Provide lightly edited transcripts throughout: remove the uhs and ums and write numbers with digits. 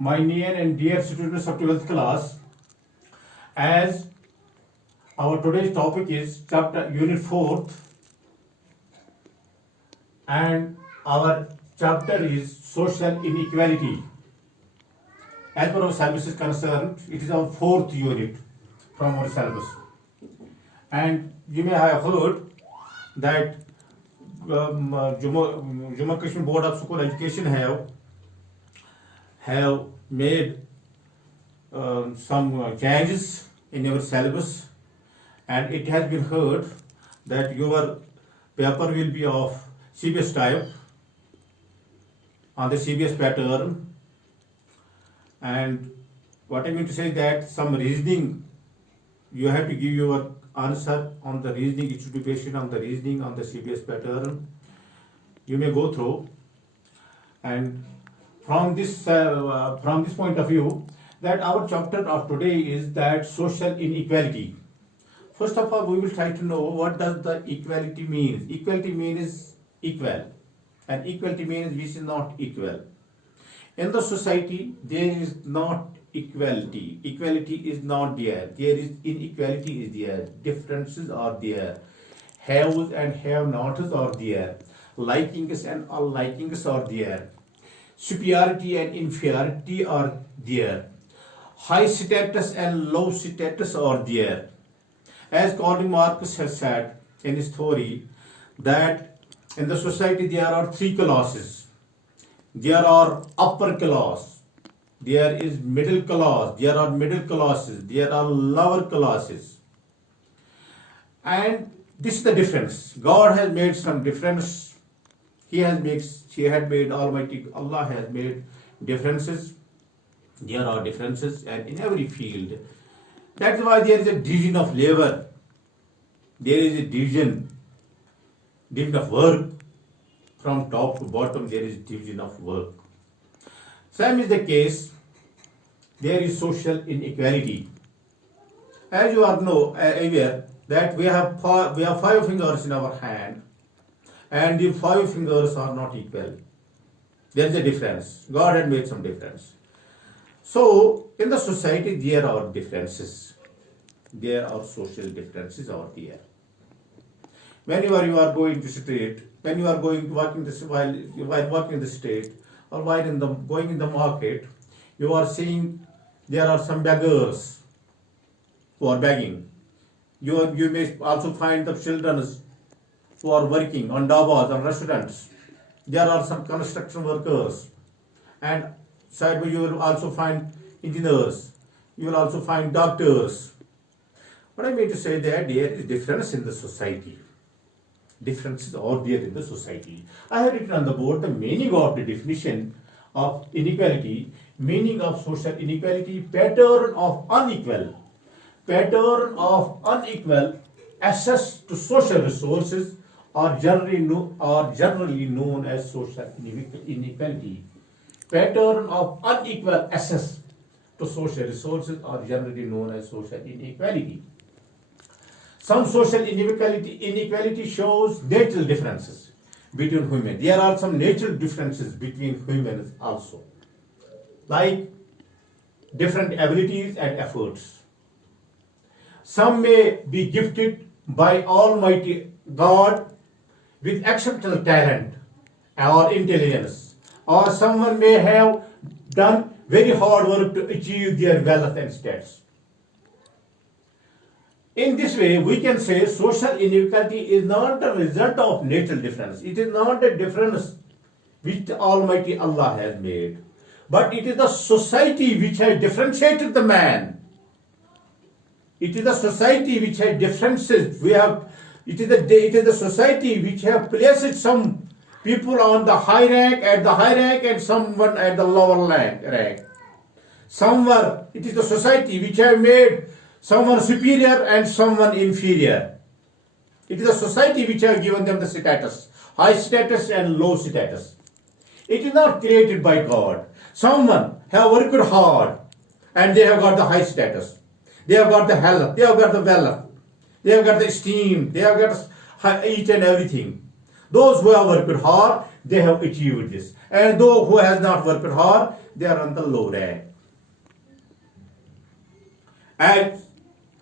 my near and dear students of 12th class, as our today's topic is chapter unit 4th, and our chapter is social inequality. As per our syllabus is concerned, it is our 4th unit from our syllabus. And you may have heard that Jammu Kashmir Board of School Education have made some changes in your syllabus, and it has been heard that your paper will be of CBS type on the CBS pattern. And what I mean to say is that some reasoning, you have to give your answer on the reasoning. It should be based on the reasoning on the CBS pattern. You may go through, and from this point of view, that our chapter of today is that social inequality. First of all, we will try to know what does the equality mean. Equality means equal, and equality means which is not equal. In the society, there is not equality. Equality is not there. There is inequality is there. Differences are there. Haves and have-nots are there. Likings and unlikings are there. Superiority and inferiority are there. High status and low status are there. As Karl Marx has said in his theory, that in the society there are three classes. There are upper class, there is middle class, there are middle classes, there are lower classes. And this is the difference. God has made some difference. He had made Almighty Allah has made differences. There are differences, and in every field. That's why there is a division of labor. There is a division of work. From top to bottom, there is division of work. Same is the case. There is social inequality. As you are aware that we have 5 fingers in our hand, and the 5 fingers are not equal. There is a difference. God had made some difference. So in the society there are differences. There are social differences out there. Whenever you are going to street, when you are walking while walking in the street, or while going in the market, you are seeing there are some beggars who are begging. You may also find the children who are working on dabas and restaurants. There are some construction workers, and sideway you will also find engineers. You will also find doctors. What I mean to say that there is difference in the society. Differences are there in the society. I have written on the board the meaning of the definition of inequality, meaning of social inequality, pattern of unequal access to social resources are generally known as social inequality. Pattern of unequal access to social resources are generally known as social inequality. Some social inequality shows natural differences between women. There are some natural differences between women also, like different abilities and efforts. Some may be gifted by Almighty God with exceptional talent or intelligence, or someone may have done very hard work to achieve their wealth and status. In this way, we can say social inequality is not the result of natural difference. It is not a difference which Almighty Allah has made, but it is the society which has differentiated the man. It is the society which has differences. It is the society which has placed some people on the high rank, and someone at the lower rank. It is the society which has made someone superior and someone inferior. It is a society which have given them the status, high status and low status. It is not created by God. Someone have worked hard and they have got the high status. They have got the health, they have got the wealth, they have got the esteem, they have got each and everything. Those who have worked hard, they have achieved this. And those who has not worked hard, they are on the low rank. And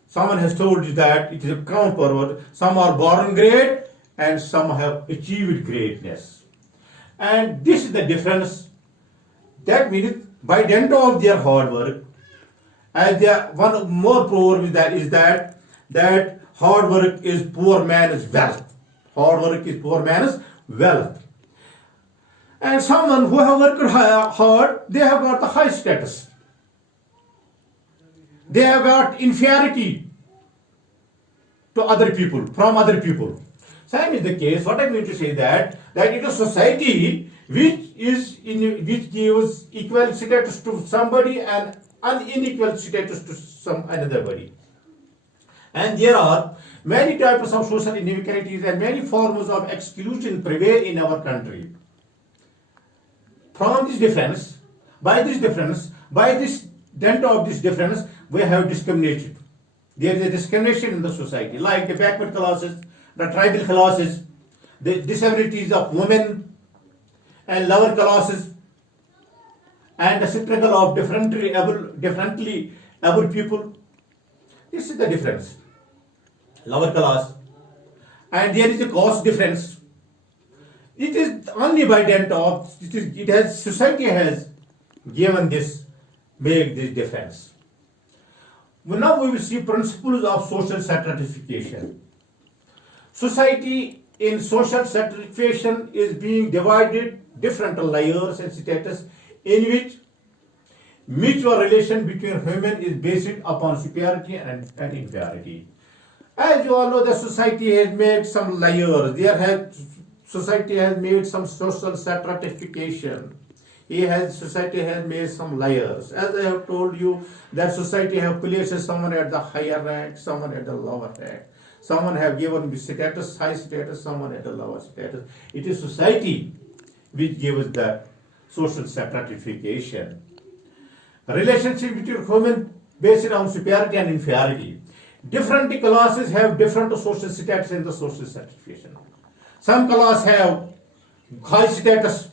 someone has told you that it is a crown forward. Some are born great and some have achieved greatness. And this is the difference. That means by dint of their hard work, and one more proverb is that hard work is poor man's wealth. Hard work is poor man's wealth. And someone who have worked hard, they have got the high status. They have got inferiority to other people, from other people. Same is the case. What I mean to say that it is society which gives equal status to somebody and unequal status to some another body. And there are many types of social inequalities and many forms of exclusion prevail in our country. From this difference, by this dent of this difference, we have discrimination. There is a discrimination in the society, like the backward classes, the tribal classes, the disabilities of women and lower classes, and the struggle of differently able people. This is the difference. Lower class, and there is a cost difference. It is only by dint of society has given this, made this difference. Well, now we will see principles of social stratification. Society in social stratification is being divided different layers and status in which mutual relation between human is based upon superiority and inferiority. As you all know, the society has made some layers. Society has made some social stratification. Society has made some layers. As I have told you, that society have placed someone at the higher rank, someone at the lower rank. Someone have given status, high status, someone at the lower status. It is society which gives the social stratification. Relationship between human based on superiority and inferiority. Different classes have different social status in the social stratification. Some classes have high status,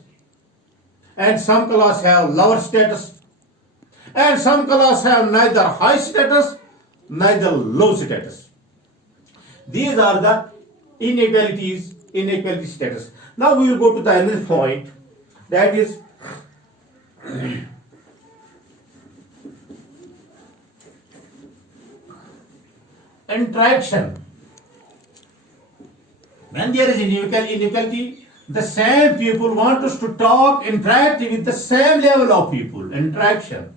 and some classes have lower status, and some classes have neither high status, neither low status. These are the inequality status. Now we will go to the next point, that is interaction. When there is inequality, the same people want us to interact with the same level of people. Interaction.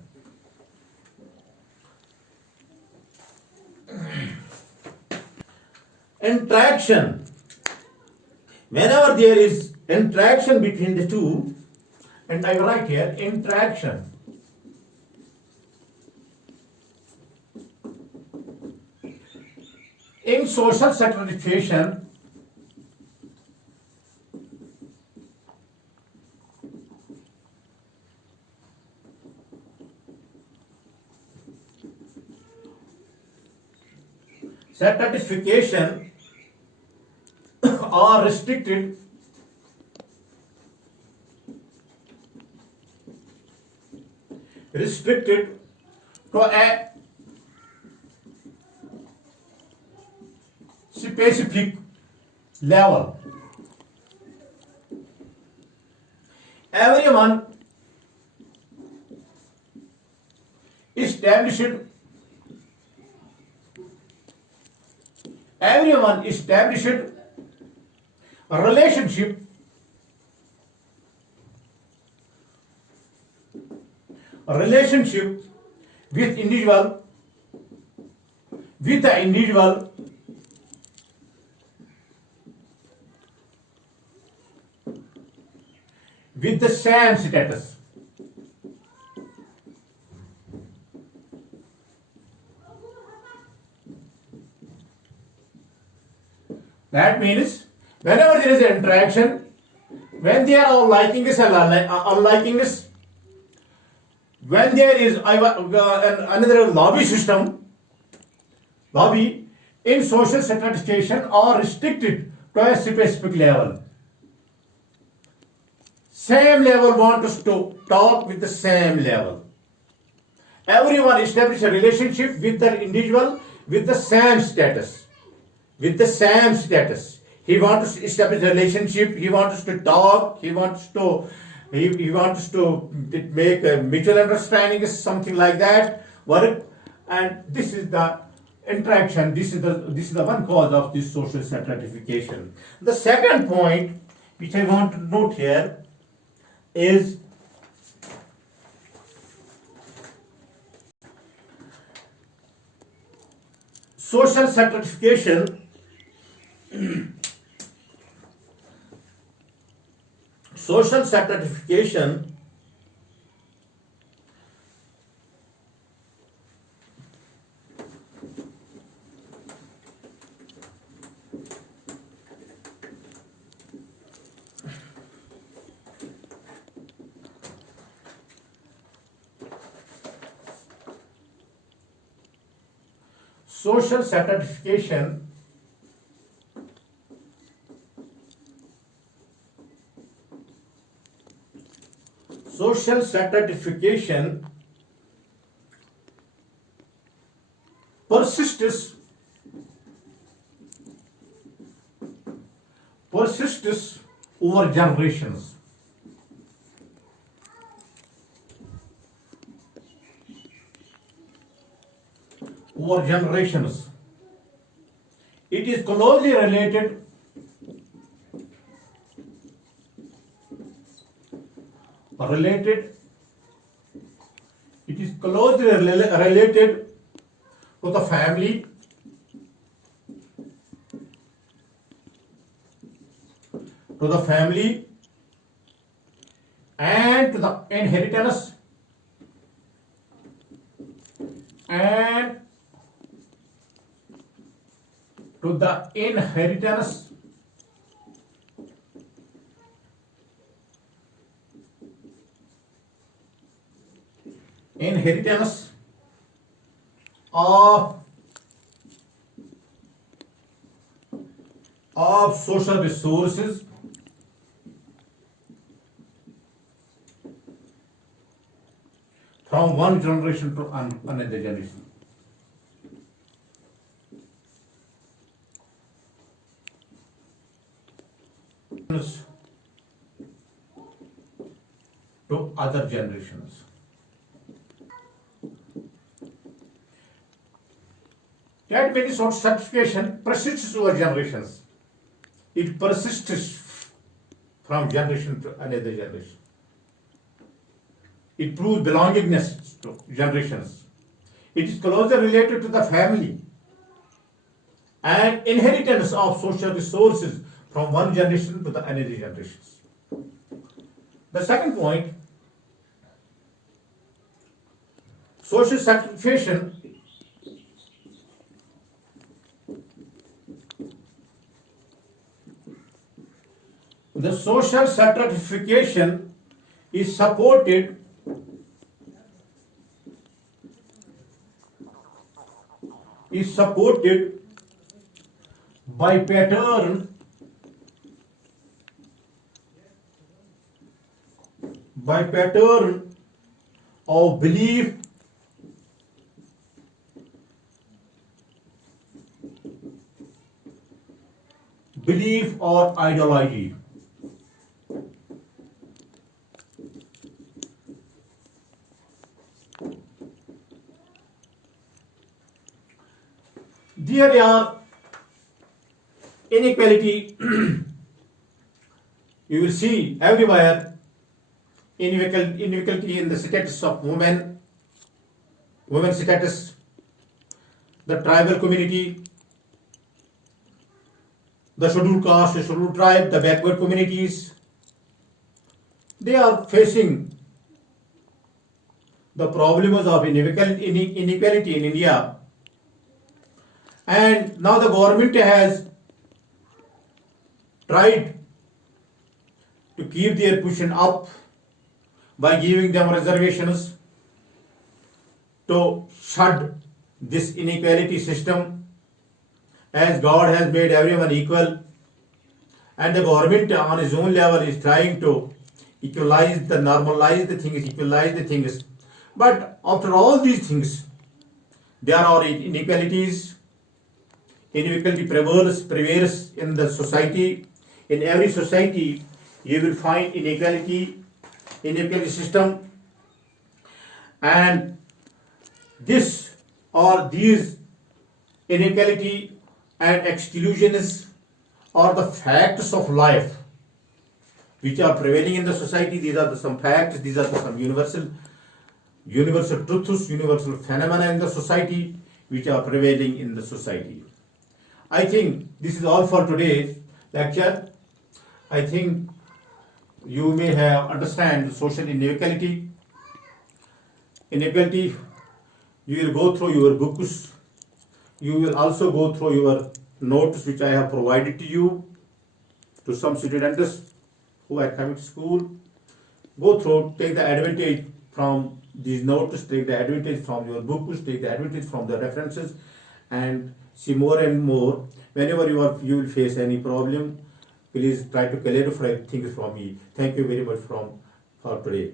Interaction. Whenever there is interaction between the two, and I write here interaction. In social stratification, are restricted to a specific level. Everyone established a relationship with the individual with the same status. That means whenever there is an interaction, when they are all liking this and unliking this, when there is another lobby system, in social stratification are restricted to a specific level. same level wants to talk with the same level. Everyone establish a relationship with the individual with the same status. With the same status. He wants to establish a relationship, he wants to talk, he wants to make a mutual understanding, something like that. Work, and this is the interaction, this is the one cause of this social stratification. The second point which I want to note here is social stratification. Social stratification social stratification social stratification persists over generations. Over generations. It is closely related related to the family, and to the inheritance and to the inheritance of social resources from one generation to another generation. To other generations. That means social stratification persists over generations. It persists from generation to another generation. It proves belongingness to generations. It is closer related to the family and inheritance of social resources from one generation to the another generations. The second point, social stratification is supported by pattern of belief or ideology. There are inequality. You will see everywhere inequality in the status of women status, the tribal community, the scheduled caste, the scheduled tribe, the backward communities. They are facing the problems of inequality in India. And now the government has tried to keep their cushion up by giving them reservations to shut this inequality system, as God has made everyone equal, and the government on its own level is trying to equalize the normalize the things, equalize the things. But after all these things, there are inequalities. Inequality prevails in the society. In every society, you will find inequality system, and this or these inequality and exclusions are the facts of life which are prevailing in the society. These are some facts, these are some universal truths, universal phenomena in the society which are prevailing in the society. I think this is all for today's lecture. I think you may have understand social inequality. Inequality, you will go through your books. You will also go through your notes which I have provided to you, to some students who are coming to school. Go through, take the advantage from these notes, take the advantage from your books, take the advantage from the references, and see more and more. Whenever you will face any problem, please try to clarify things from me. Thank you very much for today.